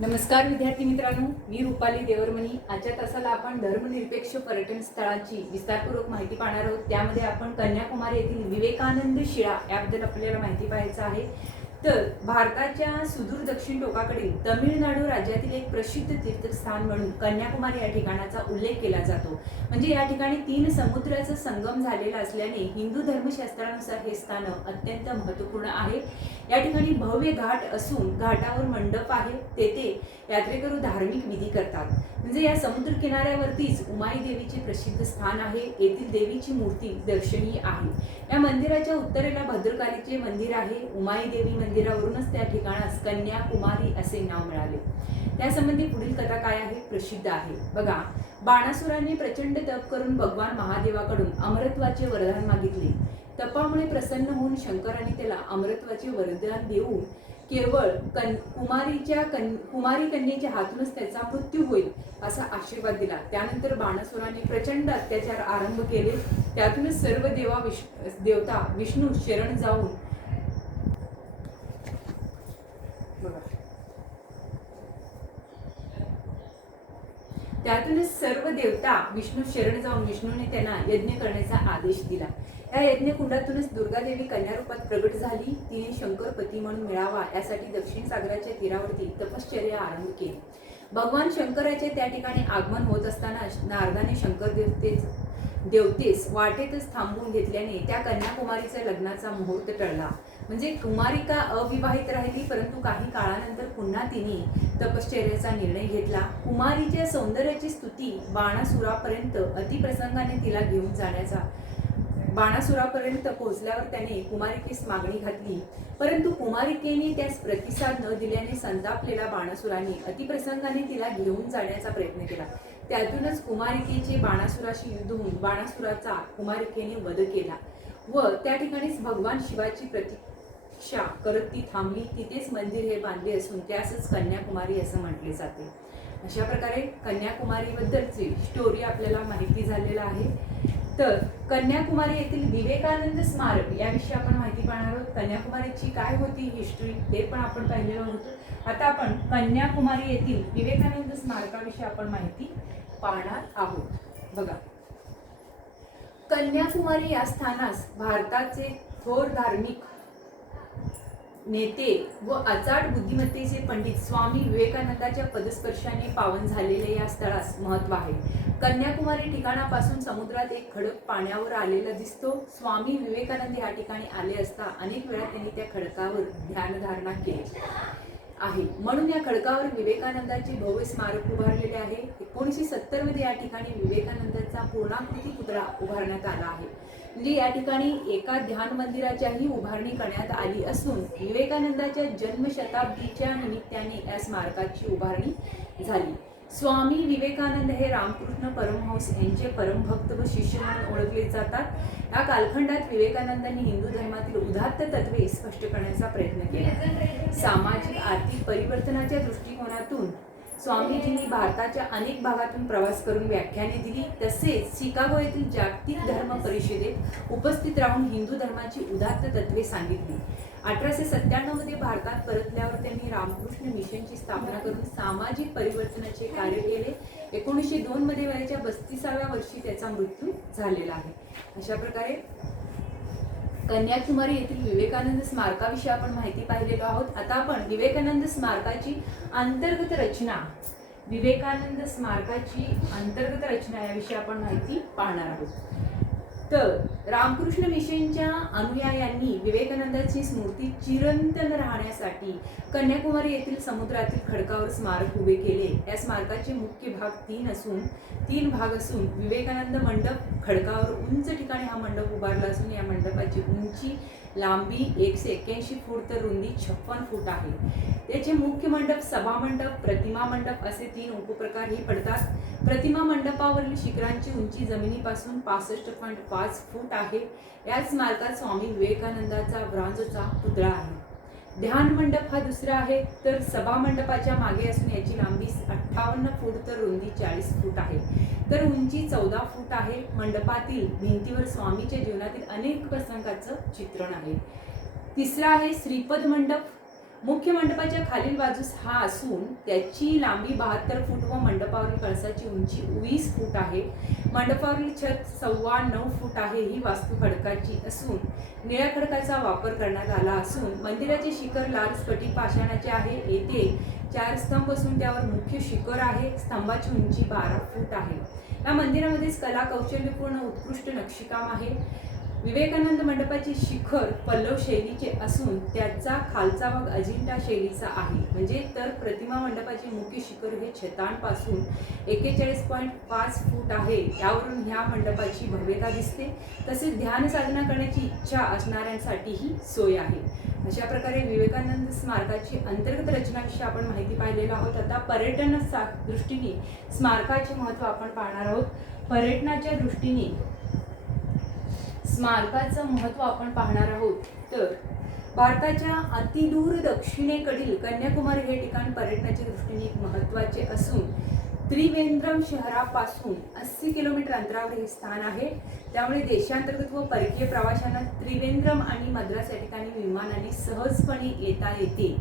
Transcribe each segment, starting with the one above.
नमस्कार विद्यार्थी मित्रांनो, मी रुपाली देवरमणी. आजच्या तासाला आपण धर्मनिरपेक्ष पर्यटन स्थळांची विस्तारपूर्वक माहिती पाहणार आहोत. त्यामध्ये आपण कन्याकुमारी येथील विवेकानंद शिळा याबद्दल आपल्याला माहिती पाहायचं आहे. तर भारताच्या सुदूर दक्षिण टोकाकडील तमिळनाडू राज्यातील एक प्रसिद्ध तीर्थस्थान म्हणून कन्याकुमारी या ठिकाणाचा उल्लेख केला जातो. म्हणजे या ठिकाणी 3 समुद्राचा संगम झालेला असल्याने हिंदू धर्मशास्त्रानुसार हे स्थान अत्यंत महत्त्वपूर्ण आहे. या ठिकाणी भव्य घाट असून घाटावर मंडप आहे. तेथे यात्रेकरू धार्मिक विधी करतात. म्हणजे या समुद्र किनाऱ्यावरतीच उमाई देवीचे प्रसिद्ध स्थान आहे. येथील देवीची मूर्ती दर्शनीय आहे. या मंदिराच्या उत्तरेला भद्रकालीचे मंदिर आहे. उमाई देवी मंदिरावरूनच त्या ठिकाणास कन्याकुमारी असे नाव मिळाले. त्यासंबंधी पुढील कथा काय आहे, प्रसिद्ध आहे बघा. बाणासुराने प्रचंड तप करून भगवान महादेवाकडून अमरत्वाचे वरदान मागितले. तपामुळे प्रसन्न होऊन शंकराने त्याला अमरत्वाचे वरदान देऊन केवळ कुमारी कन्येच्या हातूनच त्याचा मृत्यू होईल असा आशीर्वाद दिला. त्यानंतर बाणासुराने प्रचंड अत्याचार आरंभ केले. त्यातूनच सर्व देवता विष्णू शरण जाऊन विष्णूने त्यांना यज्ञ करण्याचा आदेश दिला. या यज्ञकुंडातूनच दुर्गादेवी कन्यारूपात प्रगट झाली. तिने शंकर पती म्हणून मिळावा यासाठी दक्षिण सागराच्या तीरावरती तपश्चर्या आरंभ केली. भगवान शंकराचे त्या ठिकाणी आगमन होत असताना नारदाने शंकर देवतेस वाटेतच थांबवून घेतल्याने त्या कन्याकुमारीचा लग्नाचा मुहूर्त टळला. म्हणजे कुमारिका अविवाहित राहिली, परंतु काही काळानंतर पुन्हा तिने तपश्चर्याचा निर्णय घेतला. कुमारीच्या सौंदर्याची स्तुती बाणासुरापर्यंत अतिप्रसंगाने तिला घेऊन जाण्याचा बाणासुरापर्यंत पोहोचल्यावर त्याने कुमारिकेस मागणी घातली, परंतु कुमारिकेने त्यास प्रतिसाद न दिल्याने संतापलेला बाणासुराने अतिप्रसंगाने तिला घेऊन जाण्याचा प्रयत्न केला. त्यातूनच कुमारिकेचे बाणासुराशी युद्ध होऊन बाणासुराचा कुमारिकेने वध केला व त्या ठिकाणीच भगवान शिवाची प्रतीक्षा करत ती थांबली. तिथेच मंदिर हे बांधले असून त्यासच कन्याकुमारी असं म्हटले जाते. अशा प्रकारे कन्याकुमारीबद्दलची स्टोरी आपल्याला माहिती झालेला आहे. तर कन्याकुमारी येथील विवेकानंद स्मारक याविषयी आपण माहिती पाहणार आहोत. कन्याकुमारीची काय होती हिस्ट्री ते पण आपण पाहिलेलं होतं. आता आपण कन्याकुमारी येथील विवेकानंद स्मारकाविषयी आपण माहिती पाहणार आहोत. बघा, कन्याकुमारी या स्थानास भारताचे थोर धार्मिक नेते व अचाट बुद्धिमत्तेचे पंडित स्वामी विवेकानंदाच्या पदस्पर्शाने पावन झालेले या स्थळास महत्त्व आहे. कन्याकुमारी ठिकाणापासून समुद्रात एक खडक पाण्यावर आलेला दिसतो. स्वामी विवेकानंद या ठिकाणी आले असता अनेक वेळा त्यांनी त्या खडकावर ध्यानधारणा केली आहे. म्हणून या खडकावर विवेकानंदाचे भव्य स्मारक उभारलेले आहे. 1970 मध्ये या ठिकाणी विवेकानंदाचा पूर्णाकृती पुतळा उभारण्यात आला आहे. म्हणजे या ठिकाणी एका ध्यान मंदिराच्याही उभारणी करण्यात आली असून विवेकानंदाच्या जन्मशताब्दीच्या निमित्ताने या स्मारकाची उभारणी झाली. स्वामी विवेकानंद हे रामकृष्ण परमहंस यांचे परमभक्त व शिष्य म्हणून ओळखले जातात. या कालखंडात विवेकानंदांनी हिंदू धर्मातील उदात्त तत्वे स्पष्ट करण्याचा प्रयत्न केला. सामाजिक आर्थिक परिवर्तनाच्या दृष्टिकोनातून स्वामीजींनी भारताच्या अनेक भागातून प्रवास करून व्याख्याने दिली. तसेच शिकागो येथील जागतिक धर्म परिषदेत उपस्थित राहून हिंदू धर्माची उदात्त तत्वे सांगितली. 1897 मध्ये भारतात परतल्यावर त्यांनी रामकृष्ण मिशनची स्थापना करून सामाजिक परिवर्तनाचे कार्य केले. 1902 मध्ये वयाच्या 35व्या वर्षी त्याचा मृत्यू झालेला आहे. अशा प्रकारे कन्याकुमारी येथील विवेकानंद स्मारकाविषयी आपण माहिती पाहिलेलो आहोत. आता आपण विवेकानंद स्मारकाची अंतर्गत रचना याविषयी आपण माहिती पाहणार आहोत. तर रामकृष्ण मिशनच्या अनुयायांनी विवेकानंदाची स्मृती चिरंतन राहण्यासाठी कन्याकुमारी येथील समुद्रातील खडकावर स्मारक उभे केले. या स्मारकाचे मुख्य भाग 3 भाग असून विवेकानंद मंडप खडकावर उंच ठिकाणी हा मंडप उभारला असून या मंडपाची उंची लांबी 181 फूट तर रुंदी 56 फूट आहे. त्याचे मुख्य मंडप, सभा मंडप, प्रतिमा मंडप असे 3 उपप्रकारही पडतात. प्रतिमा मंडपावरील शिखरांची उंची जमिनीपासून 65.5 फूट आहे. या स्मारकात स्वामी विवेकानंदाचा ब्रॉन्झचा पुतळा आहे. ध्यान मंडप हा दुसरा आहे. तर सभा मंडपाच्या मागे असून याची लांबी 58 फूट तर रुंदी 40 फूट आहे. तर उंची 14 फूट आहे. मंडपातील भिंतीवर स्वामीच्या जीवनातील अनेक प्रसंगाचं चित्रण आहे. तिसरा आहे श्रीपद मंडप. मुख्य मंडपाच्या खालील बाजूस हा असून त्याची लांबी 72 फूट व मंडपावरील कळसाची उंची 20 फूट आहे. मंडपावरील छत 9.25 फूट आहे. ही वास्तू खडकाची असून निळ्या खडकाचा वापर करण्यात आला असून मंदिराचे शिखर लाल स्फटिक पाषाणाचे आहे. येथे 4 स्तंभ असून त्यावर मुख्य शिखर आहे. स्तंभाची उंची 12 फूट आहे. या मंदिरामध्ये कला कौशल्यपूर्ण उत्कृष्ट नक्षीकाम आहे. विवेकानंद मंडपाचे शिखर पल्लव शैलीचे असून त्याचा खालचा भाग अजिंठा शैलीचा आहे. म्हणजे तर प्रतिमा मंडपाचे मुख्य शिखर हे छतांपासून 41.5 फूट आहे. यावरून ह्या मंडपाची भव्यता दिसते. तसेच ध्यान साधना करण्याची इच्छा असणाऱ्यांसाठी ही सोय आहे. अशा प्रकारे विवेकानंद स्मारकाची अंतर्गत रचनाविषयी आपण माहिती पाहिलेलो आहोत. आता पर्यटन दृष्टीने स्मारकाचे महत्त्व आपण पाहणार आहोत. पर्यटनाच्या दृष्टीने स्मारकाचं महत्त्व आपण पाहणार आहोत. तर भारताच्या अतिदूर दक्षिणेकडील कन्याकुमारी हे ठिकाण पर्यटनाच्या दृष्टीने एक महत्त्वाचे असून त्रिवेंद्रम शहरापासून 80 किलोमीटर अंतरावर हे स्थान आहे. त्यामुळे देशांतर्गत व परकीय प्रवाशांना त्रिवेंद्रम आणि मद्रास या ठिकाणी विमानाने सहजपणे येता येते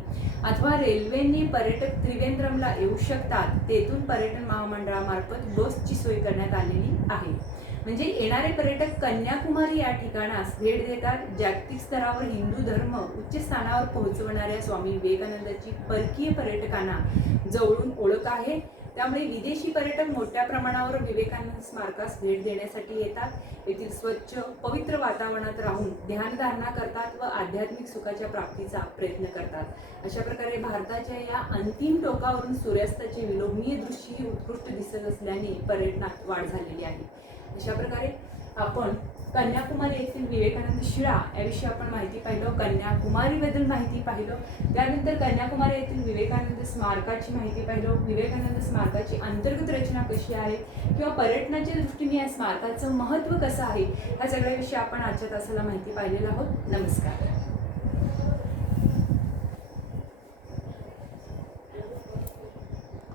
अथवा रेल्वेने पर्यटक त्रिवेंद्रमला येऊ शकतात. तेथून पर्यटन महामंडळामार्फत बसची सोय करण्यात आलेली आहे. म्हणजे येणारे पर्यटक कन्याकुमारी या ठिकाणास भेट देतात. जागतिक स्तरावर हिंदू धर्म उच्च स्थानावर पोहोचवणाऱ्या स्वामी विवेकानंदाची परकीय पर्यटकांना जवळून ओळख आहे. त्यामुळे विदेशी पर्यटक मोठ्या प्रमाणावर विवेकानंद स्मारकास भेट देण्यासाठी येतात. येथील स्वच्छ पवित्र वातावरणात राहून ध्यानधारणा करतात व आध्यात्मिक सुखाच्या प्राप्तीचा प्रयत्न करतात. अशा प्रकारे भारताच्या या अंतिम टोकावरून सूर्यास्ताचे विलोभनीय दृश्य उत्कृष्ट दिसत असल्याने पर्यटनात वाढ झालेली आहे. अशा प्रकारे आपण कन्याकुमारी येथील विवेकानंद शिळा याविषयी आपण माहिती पाहिलं. कन्याकुमारीबद्दल माहिती पाहिलं. त्यानंतर कन्याकुमारी येथील विवेकानंद स्मारकाची माहिती पाहिलं. विवेकानंद स्मारकाची अंतर्गत रचना कशी आहे किंवा पर्यटनाच्या दृष्टीने या स्मारकाचं महत्त्व कसं आहे, या सगळ्याविषयी आपण आजच्या तासाला माहिती पाहिलेलं आहोत. नमस्कार.